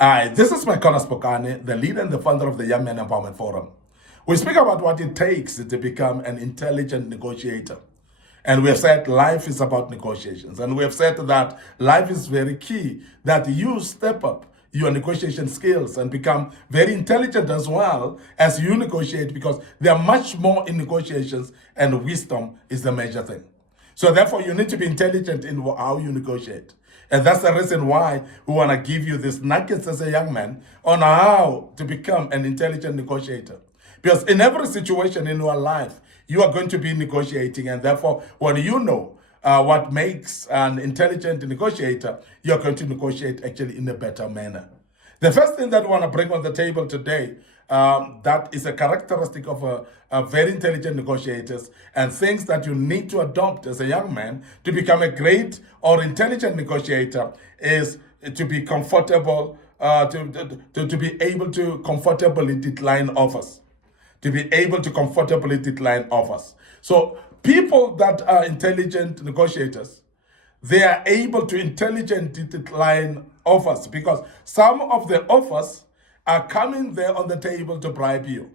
Hi, this is Micornus Phokane, the leader and the founder of the Young Men Empowerment Forum. We speak about what it takes to become an intelligent negotiator. And we have said life is about negotiations. And we have said that life is very key, that you step up your negotiation skills and become very intelligent as well as you negotiate, because there are much more in negotiations, and wisdom is the major thing. So therefore, you need to be intelligent in how you negotiate. And that's the reason why we want to give you this nuggets as a young man on how to become an intelligent negotiator. Because in every situation in your life, you are going to be negotiating. And therefore, when you know what makes an intelligent negotiator, you're going to negotiate actually in a better manner. The first thing that we want to bring on the table today, that is a characteristic of a very intelligent negotiators, and things that you need to adopt as a young man to become a great or intelligent negotiator, is to be comfortable, to be able to comfortably decline offers. To be able to comfortably decline offers. So people that are intelligent negotiators, they are able to intelligently decline offers, because some of the offers are coming there on the table to bribe you.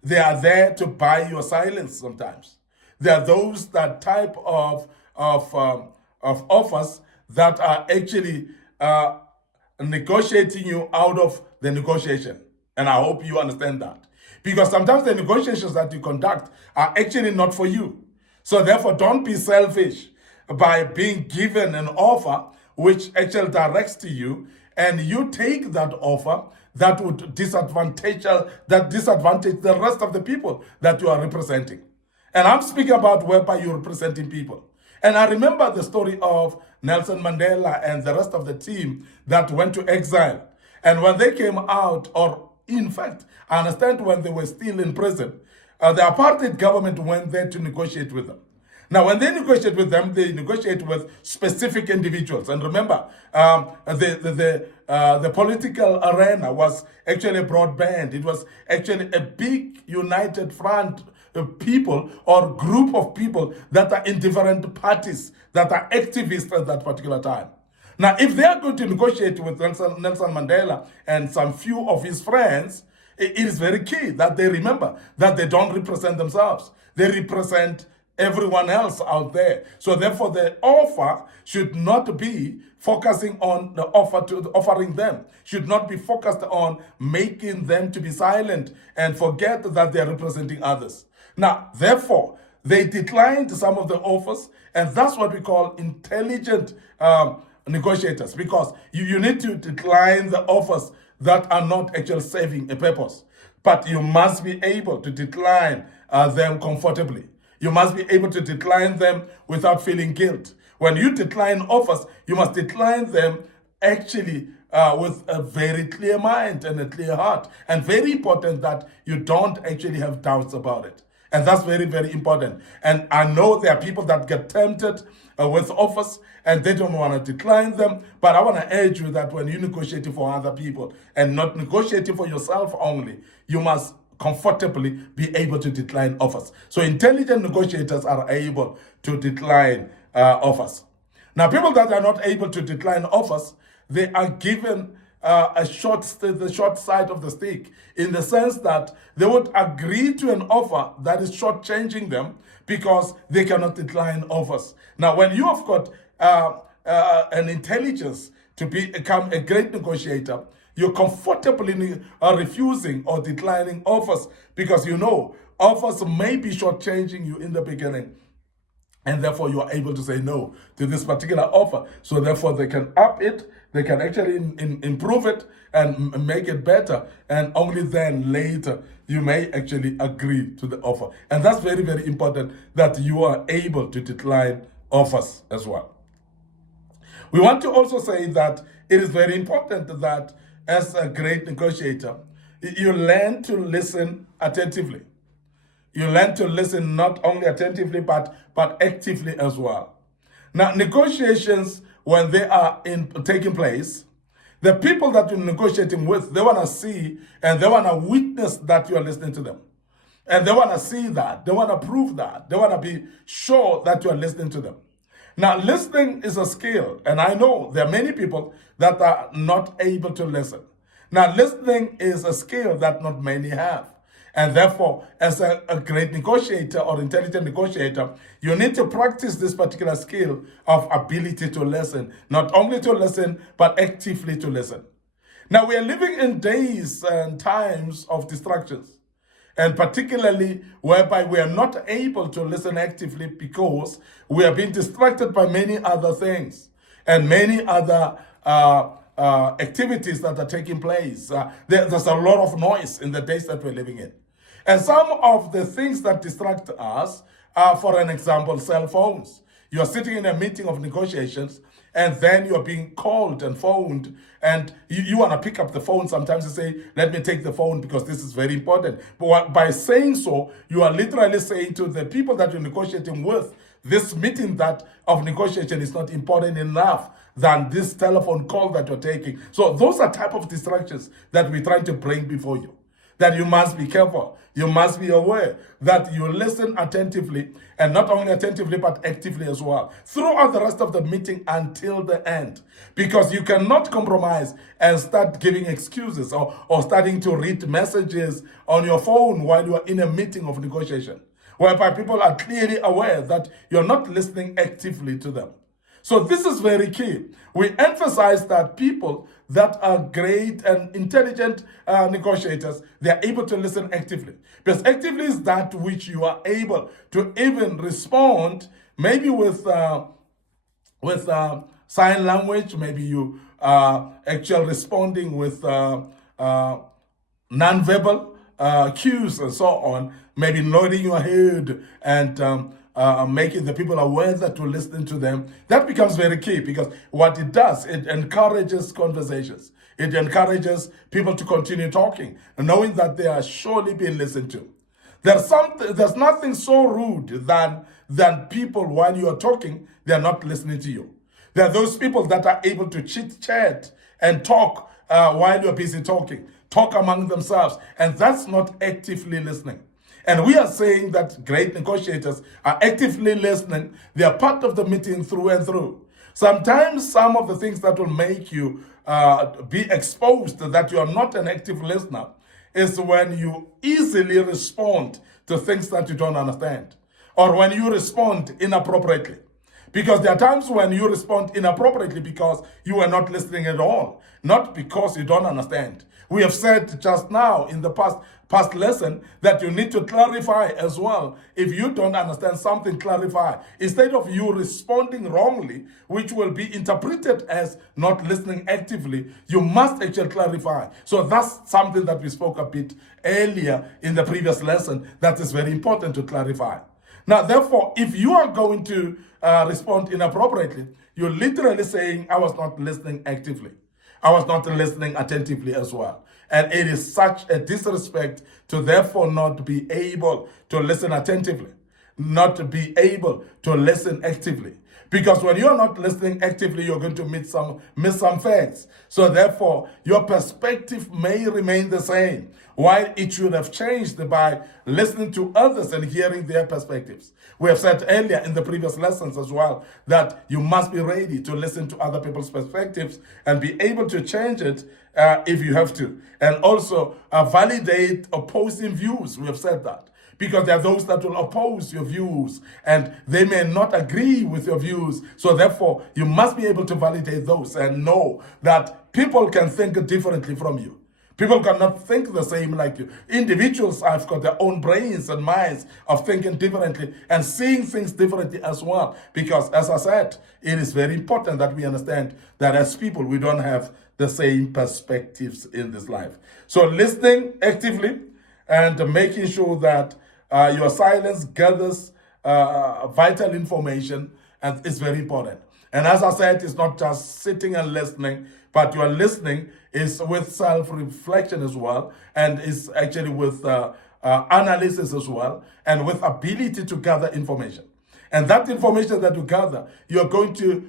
They are there to buy your silence sometimes. There are those that type of offers that are actually negotiating you out of the negotiation. And I hope you understand that. Because sometimes the negotiations that you conduct are actually not for you. So therefore, don't be selfish by being given an offer which actually directs to you, and you take that offer that would disadvantage the rest of the people that you are representing. And I'm speaking about whereby you're representing people. And I remember the story of Nelson Mandela and the rest of the team that went to exile. And when they came out, or in fact, I understand when they were still in prison, the apartheid government went there to negotiate with them. Now, when they negotiate with them, they negotiate with specific individuals. And remember, the political arena was actually a broadband. It was actually a big united front of people or group of people that are in different parties, that are activists at that particular time. Now, if they are going to negotiate with Nelson Mandela and some few of his friends, it is very key that they remember that they don't represent themselves. They represent everyone else out there. So therefore, the offer should not be focusing on the offering them, should not be focused on making them to be silent and forget that they are representing others. Now, therefore, they declined some of the offers, and that's what we call intelligent negotiators, because you need to decline the offers that are not actually serving a purpose. But you must be able to decline them comfortably. You must be able to decline them without feeling guilt. When you decline offers, you must decline them actually with a very clear mind and a clear heart. And very important that you don't actually have doubts about it. And that's very, very important. And I know there are people that get tempted with offers and they don't want to decline them. But I want to urge you that when you're negotiating for other people and not negotiating for yourself only, you must comfortably be able to decline offers. So intelligent negotiators are able to decline offers. Now, people that are not able to decline offers, they are given the short side of the stick, in the sense that they would agree to an offer that is shortchanging them because they cannot decline offers. Now, when you have got an intelligence to become a great negotiator, you're comfortably refusing or declining offers, because you know offers may be shortchanging you in the beginning. And therefore, you are able to say no to this particular offer. So therefore, they can up it, they can actually improve it and make it better. And only then later, you may actually agree to the offer. And that's very, very important, that you are able to decline offers as well. We want to also say that it is very important that as a great negotiator, you learn to listen attentively. You learn to listen not only attentively, but actively as well. Now, negotiations, when they are taking place, the people that you're negotiating with, they want to see and they want to witness that you are listening to them. And they want to see that. They want to prove that. They want to be sure that you are listening to them. Now, listening is a skill, and I know there are many people that are not able to listen. Now, listening is a skill that not many have. And therefore, as a great negotiator or intelligent negotiator, you need to practice this particular skill of ability to listen, not only to listen, but actively to listen. Now, we are living in days and times of distractions, and particularly whereby we are not able to listen actively because we are being distracted by many other things and many other activities that are taking place. There's a lot of noise in the days that we're living in. And some of the things that distract us are, for an example, cell phones. You're sitting in a meeting of negotiations, and then you're being called and phoned, and you want to pick up the phone. Sometimes you say, let me take the phone because this is very important. But by saying so, you are literally saying to the people that you're negotiating with, this meeting of negotiation is not important enough than this telephone call that you're taking. So those are type of distractions that we're trying to bring before you, that you must be careful. You must be aware that you listen attentively, and not only attentively, but actively as well, throughout the rest of the meeting until the end. Because you cannot compromise and start giving excuses or starting to read messages on your phone while you are in a meeting of negotiation, whereby people are clearly aware that you're not listening actively to them. So this is very key. We emphasize that people that are great and intelligent negotiators, they are able to listen actively. Because actively is that which you are able to even respond, maybe with sign language, maybe you are actually responding with nonverbal cues and so on, maybe nodding your head and making the people aware that you're listening to them. That becomes very key, because what it does, it encourages conversations. It encourages people to continue talking, knowing that they are surely being listened to. There's nothing so rude than people, while you are talking, they are not listening to you. There are those people that are able to chit-chat and talk while you're busy talking, talk among themselves, and that's not actively listening. And we are saying that great negotiators are actively listening. They are part of the meeting through and through. Sometimes some of the things that will make you be exposed that you are not an active listener is when you easily respond to things that you don't understand, or when you respond inappropriately. Because there are times when you respond inappropriately because you are not listening at all, not because you don't understand. We have said just now in the past lesson that you need to clarify as well. If you don't understand something, clarify. Instead of you responding wrongly, which will be interpreted as not listening actively, you must actually clarify. So that's something that we spoke a bit earlier in the previous lesson that is very important to clarify. Now, therefore, if you are going to respond inappropriately, you're literally saying, I was not listening actively. I was not listening attentively as well. And it is such a disrespect to therefore not be able to listen attentively, not to be able to listen actively. Because when you're not listening actively, you're going to miss some facts. So therefore, your perspective may remain the same, while it should have changed by listening to others and hearing their perspectives. We have said earlier in the previous lessons as well that you must be ready to listen to other people's perspectives and be able to change it if you have to. And also validate opposing views. We have said that. Because there are those that will oppose your views and they may not agree with your views. So therefore, you must be able to validate those and know that people can think differently from you. People cannot think the same like you. Individuals have got their own brains and minds of thinking differently and seeing things differently as well. Because as I said, it is very important that we understand that as people, we don't have the same perspectives in this life. So listening actively and making sure that your silence gathers vital information, and it's very important. And as I said, it's not just sitting and listening, but your listening is with self-reflection as well, and is actually with analysis as well, and with ability to gather information. And that information that you gather, you're going to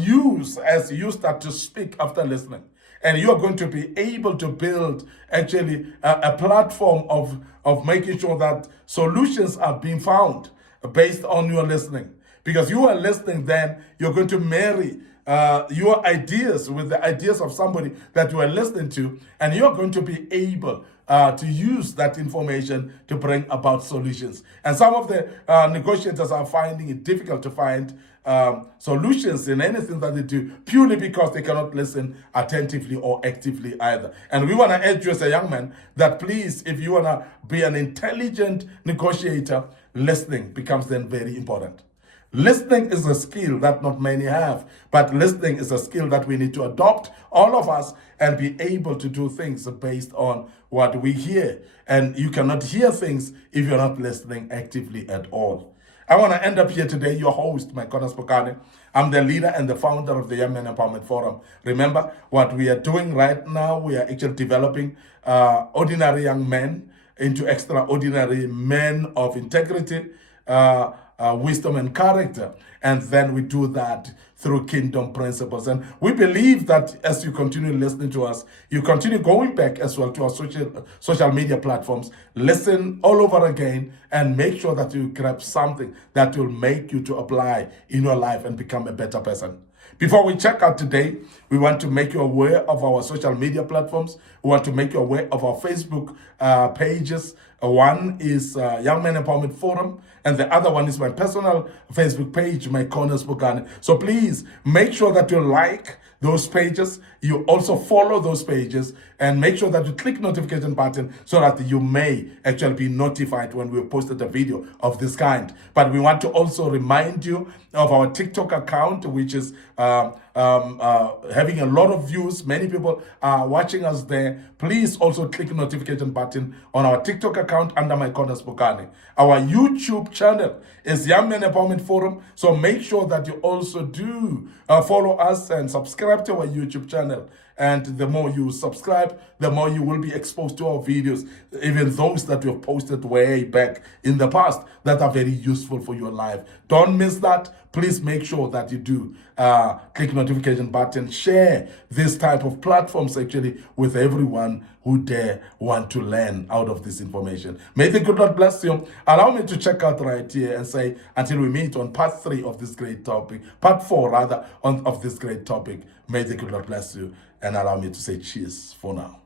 use as you start to speak after listening. And you're going to be able to build actually a platform of making sure that solutions are being found based on your listening. Because you are listening, then you're going to marry your ideas with the ideas of somebody that you are listening to, and you're going to be able to use that information to bring about solutions. And some of the negotiators are finding it difficult to find solutions in anything that they do, purely because they cannot listen attentively or actively either. And we want to urge you as a young man that please, if you want to be an intelligent negotiator, listening becomes then very important. Listening is a skill that not many have, but listening is a skill that we need to adopt, all of us, and be able to do things based on what we hear. And you cannot hear things if you're not listening actively at all. I want to end up here today, your host, Micornus Phokane. I'm the leader and the founder of the Young Men Empowerment Forum. Remember, what we are doing right now, we are actually developing ordinary young men into extraordinary men of integrity, wisdom and character. And then we do that through kingdom principles. And we believe that as you continue listening to us, you continue going back as well to our social media platforms, listen all over again, and make sure that you grab something that will make you to apply in your life and become a better person. Before we check out today, we want to make you aware of our social media platforms. We want to make you aware of our Facebook pages. One is Young Men Empowerment Forum, and the other one is my personal Facebook page, Micornus Phokane. So please make sure that you like those pages. You also follow those pages, and make sure that you click notification button so that you may actually be notified when we posted a video of this kind. But we want to also remind you of our TikTok account, which is having a lot of views. Many people are watching us there. Please also click notification button on our TikTok account under Micornus Phokane. Our YouTube channel is Young Men Empowerment Forum. So make sure that you also do follow us and subscribe to our YouTube channel. And the more you subscribe, the more you will be exposed to our videos, even those that we have posted way back in the past that are very useful for your life. Don't miss that. Please make sure that you do click notification button, share this type of platforms actually with everyone who dare want to learn out of this information. May the good Lord bless you. Allow me to check out right here and say, until we meet on part 3 of this great topic, part 4 rather, of this great topic, may the good Lord bless you, and allow me to say cheers for now.